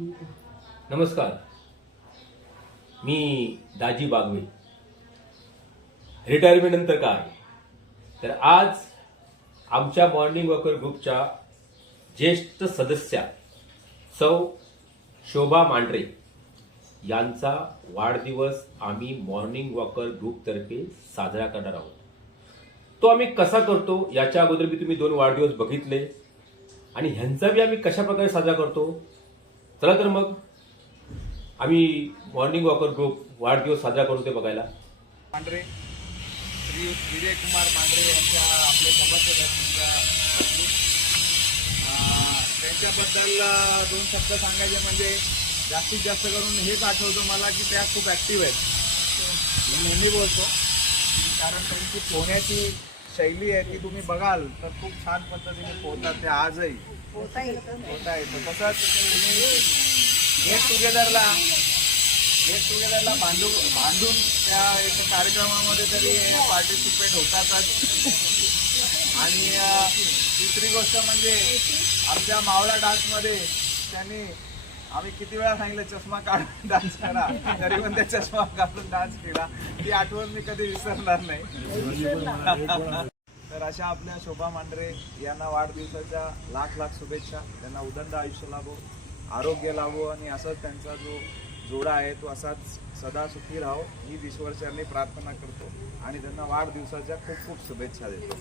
नमस्कार. मी दाजी बागवे. रिटायरमेंट नंतर काय? तर आज आमच्या मॉर्निंग वॉकर ग्रुपच्या ज्येष्ठ सदस्या सौ शोभा मांढरे यांचा वाढदिवस आम्ही मॉर्निंग वॉकर ग्रुपतर्फे साजरा करणार आहोत. तो आम्ही कसा करतो? याच्या अगोदर मी तुम्ही दोन वाढदिवस बघितले. आणि ह्यांचा बी आम्ही कशा प्रकारे साजरा करतो? चला तर मग. आम्ही मॉर्निंग वॉकर ग्रुप वाढदिवस साजरा करू ते बघायला. मांढरे. श्री विजय कुमार मांढरे यांच्या आपले त्यांच्याबद्दल दोन शब्द सांगायचे म्हणजे जास्तीत जास्त करून हेच आठवतो मला की त्या खूप ॲक्टिव्ह आहेत. मी नेहमी बोलतो कारण त्यांची पोहण्याची शैली आहे ती तुम्ही बघाल तर खूप छान पद्धतीने पोहतात ते आजही. होता येतं. होता येतं. तसंच तुम्ही गेट टुगेदरला गेट टुगेदरला बांधून बांधून त्या एका कार्यक्रमामध्ये तरी पार्टिसिपेट होतातच. आणि तिसरी गोष्ट म्हणजे आमच्या मावळा डान्समध्ये त्यांनी आम्ही किती वेळा सांगितलं चष्मा काढून डान्स करा. तरी पण त्या चष्मा काढून डान्स केला. ती आठवण मी कधी विसरणार नाही. तर अशा आपल्या शोभा मांढरे यांना वाढदिवसाच्या लाख लाख शुभेच्छा. त्यांना उदंड आयुष्य लाभो आरोग्य लाभो आणि असंच त्यांचा जो जोडा आहे तो असाच सदा सुखी राहो. ही ईश्वरचरणी प्रार्थना करतो आणि त्यांना वाढदिवसाच्या खूप खूप शुभेच्छा देतो.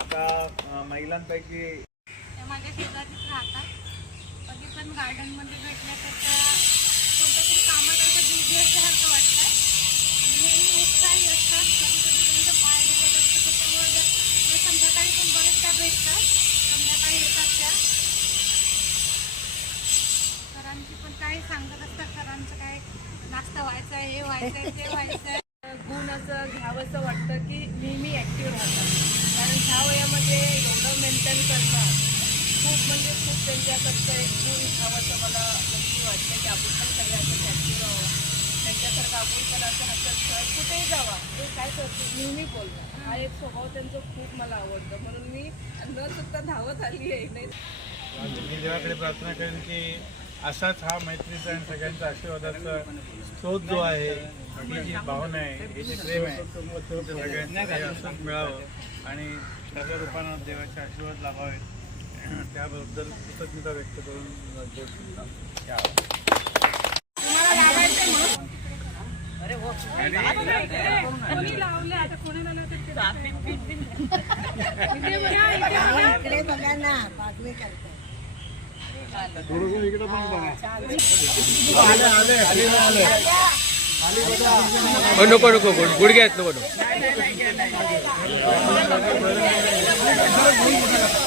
आता महिलांपैकी माझ्या शेजारीच राहतात. कधी पण गार्डनमध्ये भेटल्या तर त्या कोणत्या तरी कामात असं बिझी असल्यासारखं वाटतं आणि एक असतात कधी कधी येतात सरांची पण काही सांगत असतात सरांचं काय नाश्ता व्हायचा आहे हे व्हायचं आहे ते व्हायचं आहे गुण असं घ्यावंसं वाटतं की नेहमी ॲक्टिव्ह राहतात कारण ह्या वयामध्ये एवढं मेंटेन करणं खूप म्हणजे खूप त्यांच्यात असं एक गुण घ्यावंसं मला नक्की वाटतं की आपण पण सगळ्यांचं ॲक्टिव्ह राहावं त्यांच्यासारखं आपण हसत खेळत कुठेही जावा. ते काय करतो? नेहमी बोलणं हा एक स्वभाव त्यांचं खूप मला आवडतं. म्हणून मी न चुकता धावत आली आहे. नाही मी देवाकडे प्रार्थना करेन की असाच हा मैत्रीचा आणि सगळ्यांचा आशीर्वादाचा स्रोत जो आहे ही जी भावना आहे हे जे प्रेम आहे सगळ्यांना असंच मिळावं आणि त्याच्या रूपानं देवाचे आशीर्वाद लाभावेत त्याबद्दल कृतज्ञता व्यक्त करून बोलतो घ्यावं कोणी लावले आता कोणाला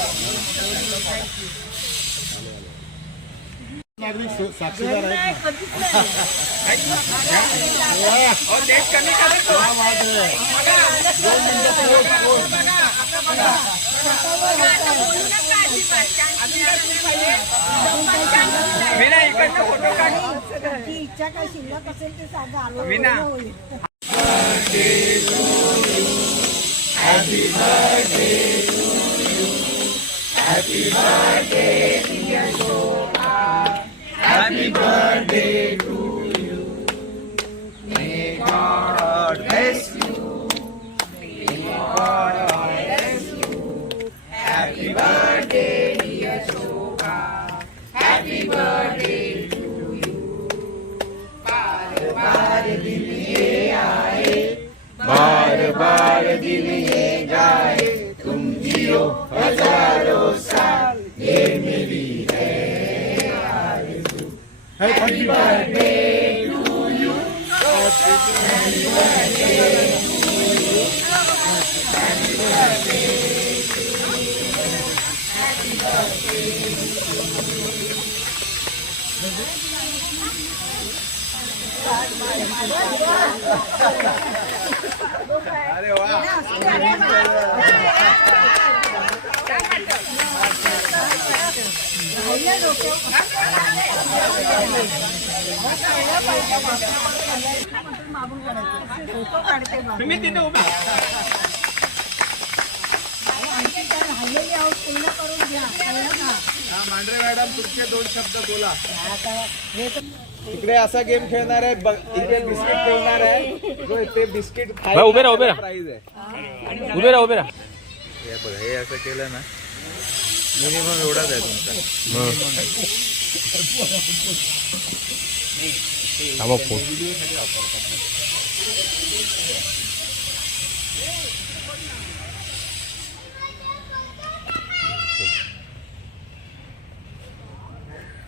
लावतात इकडे बघा ना बातमी करतात नको नको गुडघे आहेत नको नको साक्षीदार आहेत जी इच्छा काय शिल्लक असेल ते सांगा आलो होईल अरे वा फोटो काढते बा. तुम्ही तिथे उभे आणखी काय राहिलेली आहोत पूर्ण करून घ्या हा मांढरे मॅडम तुमचे दोन शब्द बोला. इकडे असा गेम खेळणार आहे ब- इकडे बिस्किट ठेवणार आहे. जो ते बिस्किट बा, उभे राहा, उभे राहा. प्राइज आहे. उभे राहा उभे राहा. हे बघा हे असं केलं ना मिनिमम एवढाच आहे तुमचा. थांबा फोन.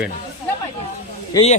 आहे. ये ये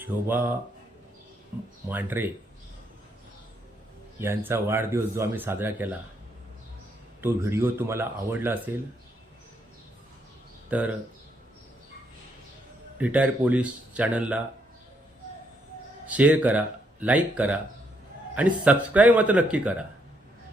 शोभा मांढरे यांचा वाढदिवस जो आम्ही साजरा केला तो व्हिडिओ तुम्हाला आवडला असेल तर रिटायर पोलीस चॅनलला शेअर करा लाईक करा आणि सबस्क्राईब मात्र नक्की करा.